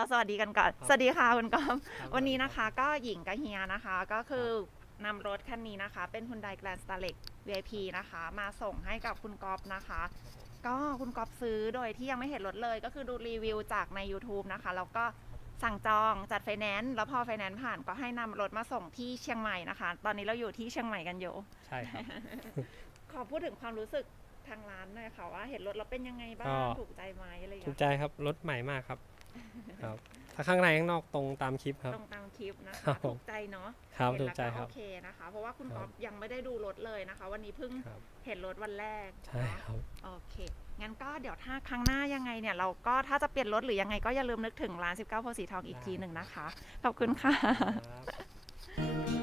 เราสวัสดีกันก่อนครับสวัสดีค่ะคุณกอมครับวันนี้นะคะ ก็หญิงกับเฮียนะคะ ก็คือนำรถคันนี้นะคะ เป็น Hyundai Grand Starlet VIP นะคะ มาส่งให้กับคุณกอฟนะคะ ก็คุณกอฟซื้อโดยที่ยังไม่เห็นรถเลย ก็คือดูรีวิวจากใน YouTube นะคะ แล้วก็สั่งจองจัดไฟแนนซ์แล้วพอไฟแนนซ์ผ่านก็ให้นำรถมาส่งที่เชียงใหม่นะคะ ตอนนี้เราอยู่ที่เชียงใหม่กันอยู่ใช่ครับขอพูดถึงความรู้สึกทางร้านหน่อยค่ะว่าเห็นรถเราเป็นยังไงบ้างก็ถูกใจไหมอะไรอย่างถูเงี้กยใจครับ รถใหม่มากครับ ครับ ถ้าข้างในข้างนอกตรงตามคลิปครับ ตรงตามคลิปนะครัคะบผม ถูกใจเนาะครับเห็นถูกแล้วใจครับโอเคนะคะ เพราะว่าคุณครับก๊อฟยังไม่ได้ดูรถเลยนะคะ วันนี้เพิ่งครับ เห็นรถวันแรกใช่ครับ โอเค งั้นก็เดี๋ยวถ้าครั้งหน้ายังไงเนี่ย เราก็ถ้าจะเปลี่ยนรถหรือยังไงก็อย่าลืมนึกถึงร้าน 19โพธิ์สีทองอีกทีหนึ่งนะคะ ขอบคุณค่ะ ครับ